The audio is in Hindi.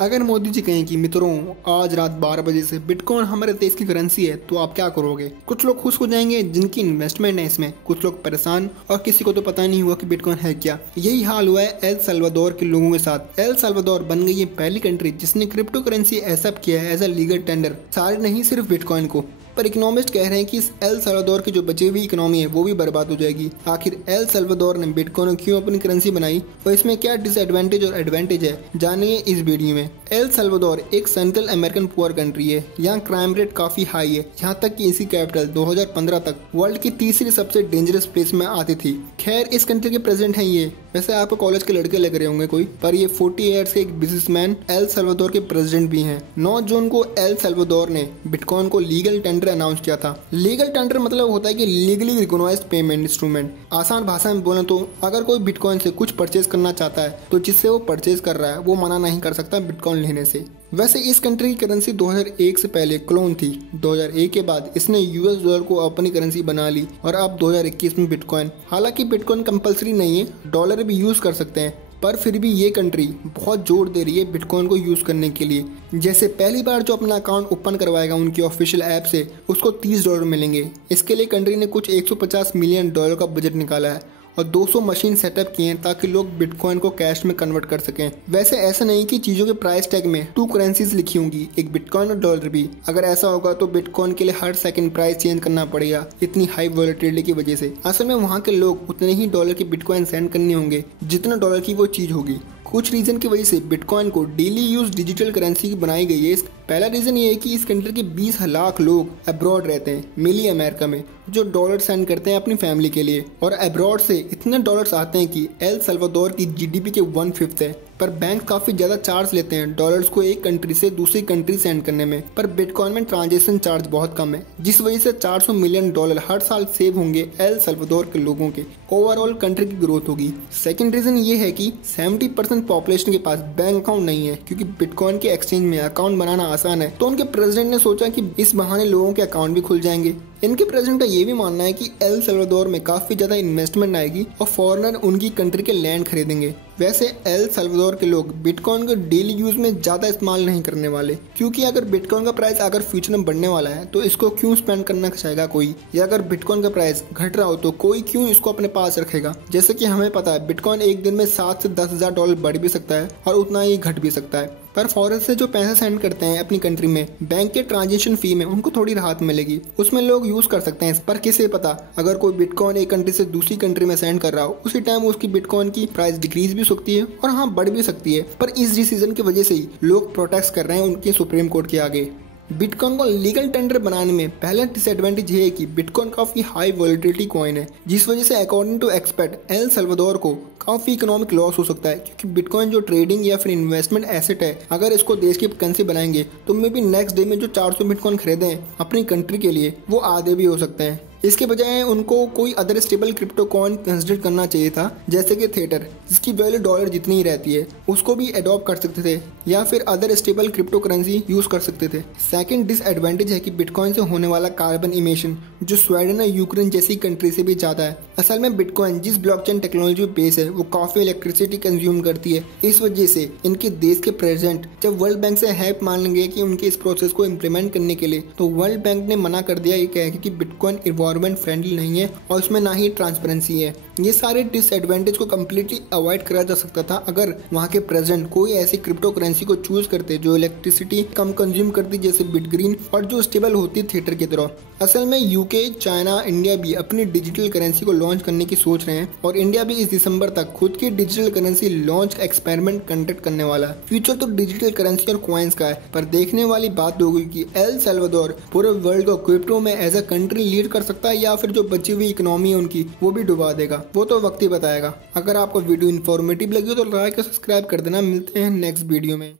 अगर मोदी जी कहें कि मित्रों आज रात 12 बजे से बिटकॉइन हमारे देश की करेंसी है तो आप क्या करोगे। कुछ लोग खुश हो जाएंगे जिनकी इन्वेस्टमेंट है इसमें, कुछ लोग परेशान और किसी को तो पता नहीं हुआ कि बिटकॉइन है क्या। यही हाल हुआ है एल साल्वाडोर के लोगों के साथ। एल साल्वाडोर बन गई है पहली कंट्री जिसने क्रिप्टो करेंसी एक्सेप्ट किया है एज अ लीगल टेंडर, सारे नहीं सिर्फ बिटकॉइन को। पर इकोनॉमिस्ट कह रहे हैं कि इस एल साल्वाडोर की जो बची हुई इकोनॉमी है वो भी बर्बाद हो जाएगी। आखिर एल साल्वाडोर ने बिटकॉइन क्यों अपनी करेंसी बनाई और इसमें क्या डिसएडवांटेज और एडवांटेज है, जानिए इस वीडियो में। एल साल्वाडोर एक सेंट्रल अमेरिकन पुअर कंट्री है। यहाँ क्राइम रेट काफी हाई है, यहाँ तक कि इसकी कैपिटल 2015 तक वर्ल्ड की तीसरी सबसे डेंजरस प्लेस में आती थी। खैर इस कंट्री के प्रेसिडेंट हैं ये, वैसे आपको कॉलेज के लड़के लग रहे होंगे कोई, पर ये 40 ईयर्स के एक बिजनेसमैन एल साल्वाडोर के प्रेसिडेंट भी हैं। 9 जून को एल साल्वाडोर ने बिटकॉइन को लीगल टेंडर अनाउंस किया था। लीगल टेंडर मतलब होता है कि लीगली रिकॉग्नाइज्ड पेमेंट इंस्ट्रूमेंट। आसान भाषा में बोले तो अगर कोई बिटकॉइन से कुछ परचेज करना चाहता है तो जिससे वो परचेज कर रहा है वो मना नहीं कर सकता बिटकॉइन लेने से। वैसे इस कंट्री की करेंसी 2001 से पहले क्लोन थी। 2001 के बाद इसने यूएस डॉलर को अपनी करेंसी बना ली और अब 2021 में बिटकॉइन। हालांकि बिटकॉइन कंपलसरी नहीं है, डॉलर भी यूज कर सकते हैं, पर फिर भी ये कंट्री बहुत जोर दे रही है बिटकॉइन को यूज करने के लिए। जैसे पहली बार जो अपना अकाउंट ओपन करवाएगा उनकी ऑफिशियल ऐप से उसको $30 मिलेंगे। इसके लिए कंट्री ने कुछ $150 मिलियन का बजट निकाला है और 200 मशीन सेटअप किए हैं ताकि लोग बिटकॉइन को कैश में कन्वर्ट कर सकें। वैसे ऐसा नहीं कि चीजों के प्राइस टैग में 2 करेंसीज लिखी होंगी, एक बिटकॉइन और डॉलर भी। अगर ऐसा होगा तो बिटकॉइन के लिए हर सेकंड प्राइस चेंज करना पड़ेगा इतनी हाई वॉलेटिलिटी की वजह से। असल में वहाँ के लोग उतने ही डॉलर के बिटकॉइन सेंड करने होंगे जितना डॉलर की वो चीज होगी। कुछ रीजन की वजह से बिटकॉइन को डेली यूज डिजिटल करेंसी बनाई गई है। पहला रीजन ये है कि इस कंट्री के 20 लाख लोग अब्रॉड रहते हैं, मेनली अमेरिका में, जो डॉलर सेंड करते हैं अपनी फैमिली के लिए। और अब्रॉड से इतने डॉलर्स आते हैं कि एल साल्वाडोर की जीडीपी के 1/5 है। पर बैंक काफी ज्यादा चार्ज लेते हैं डॉलर्स को एक कंट्री से दूसरी कंट्री सेंड करने में। पर बिटकॉइन में ट्रांजेक्शन चार्ज बहुत कम है, जिस वजह से $400 मिलियन हर साल सेव होंगे एल साल्वाडोर के लोगों के। ओवरऑल कंट्री की ग्रोथ होगी। सेकंड रीजन ये है कि 70% पॉपुलेशन के पास बैंक अकाउंट नहीं है। क्योंकि बिटकॉइन के एक्सचेंज में अकाउंट बनाना आसान है तो उनके प्रेसिडेंट ने सोचा कि इस बहाने लोगों के अकाउंट भी खुल जाएंगे। इनके प्रेसिडेंट का ये भी मानना है कि एल साल्वाडोर में काफी ज्यादा इन्वेस्टमेंट आएगी और फॉरेनर उनकी कंट्री के लैंड खरीदेंगे। वैसे एल साल्वाडोर के लोग बिटकॉइन को डेली यूज में ज्यादा इस्तेमाल नहीं करने वाले, क्योंकि अगर बिटकॉइन का प्राइस अगर फ्यूचर में बढ़ने वाला है तो इसको क्यों स्पेंड करना चाहेगा कोई, या अगर बिटकॉइन का प्राइस घट रहा हो तो कोई क्यों इसको अपने पास रखेगा। जैसे कि हमें पता है बिटकॉइन एक दिन में $7,000 से $10,000 बढ़ भी सकता है और उतना ही घट भी सकता है। पर फॉरेन से जो पैसा सेंड करते हैं अपनी कंट्री में, बैंक के ट्रांजेक्शन फी में उनको थोड़ी राहत मिलेगी, उसमें लोग यूज कर सकते हैं। पर किसे पता अगर कोई बिटकॉइन एक कंट्री से दूसरी कंट्री में सेंड कर रहा हो उसी टाइम उसकी बिटकॉइन की प्राइस डिक्रीज भी सकती है और हाँ बढ़ भी सकती है। पर इस डिसीजन की वजह से ही लोग प्रोटेस्ट कर रहे हैं उनके सुप्रीम कोर्ट के आगे। बिटकॉइन को लीगल टेंडर बनाने में पहला डिसएडवांटेज ये है कि बिटकॉइन काफी हाई वॉलेटिलिटी कॉइन है, जिस वजह से according to expert El Salvador को काफी इकोनॉमिक लॉस हो सकता है। क्योंकि बिटकॉइन जो ट्रेडिंग या फिर इन्वेस्टमेंट एसेट है, अगर इसको देश की करेंसी बनाएंगे तो मे बी नेक्स्ट डे में जो 400 बिटकॉइन खरीदे अपनी कंट्री के लिए वो आधे भी हो सकते हैं। इसके बजाय उनको कोई other stable crypto coin consider करना चाहिए था, जैसे कि थेटर जिसकी वैल्यू डॉलर जितनी ही रहती है, उसको भी अडॉप्ट कर सकते थे या फिर other stable crypto currency use कर सकते थे। सेकंड डिसएडवांटेज है कि बिटकॉइन से होने वाला कार्बन इमिशन जो स्वीडन और यूक्रेन जैसी कंट्री से भी ज्यादा है। असल में बिटकॉइन जिस ब्लॉकचेन टेक्नोलॉजी पे बेस है वो काफी इलेक्ट्रिसिटी कंज्यूम करती है। इस वजह से इनके देश के प्रेसिडेंट जब वर्ल्ड बैंक से हेल्प मांगेंगे कि उनके इस प्रोसेस को इम्प्लीमेंट करने के लिए, तो वर्ल्ड बैंक ने मना कर दिया, ये कह कि बिटकॉइन एनवायरमेंट फ्रेंडली नहीं है और इसमें ना ही ट्रांसपेरेंसी है। ये सारे डिसएडवांटेज को कम्प्लीटली अवॉइड करा जा सकता था अगर वहाँ के प्रेसिडेंट कोई ऐसी क्रिप्टो करेंसी को चूज करते जो इलेक्ट्रिसिटी कम कंज्यूम करती, जैसे बिटग्रीन, और जो स्टेबल होती थिएटर की तरह। असल में यूके, चाइना, इंडिया भी अपनी डिजिटल करेंसी को लॉन्च करने की सोच रहे हैं और इंडिया भी इस दिसंबर तक खुद की digital currency launch experiment conduct करने वाला है। फ्यूचर तो डिजिटल करेंसी और कॉइन्स का है, पर देखने वाली बात होगी कि एल साल्वाडोर पूरे वर्ल्ड को क्रिप्टो में एज अ कंट्री लीड कर सकता है या फिर जो बची हुई इकोनॉमी है उनकी वो भी डुबा देगा। वो तो वक्त ही बताएगा। अगर आपको वीडियो इन्फॉर्मेटिव लगी हो तो लाइक और सब्सक्राइब कर देना। मिलते हैं नेक्स्ट वीडियो में।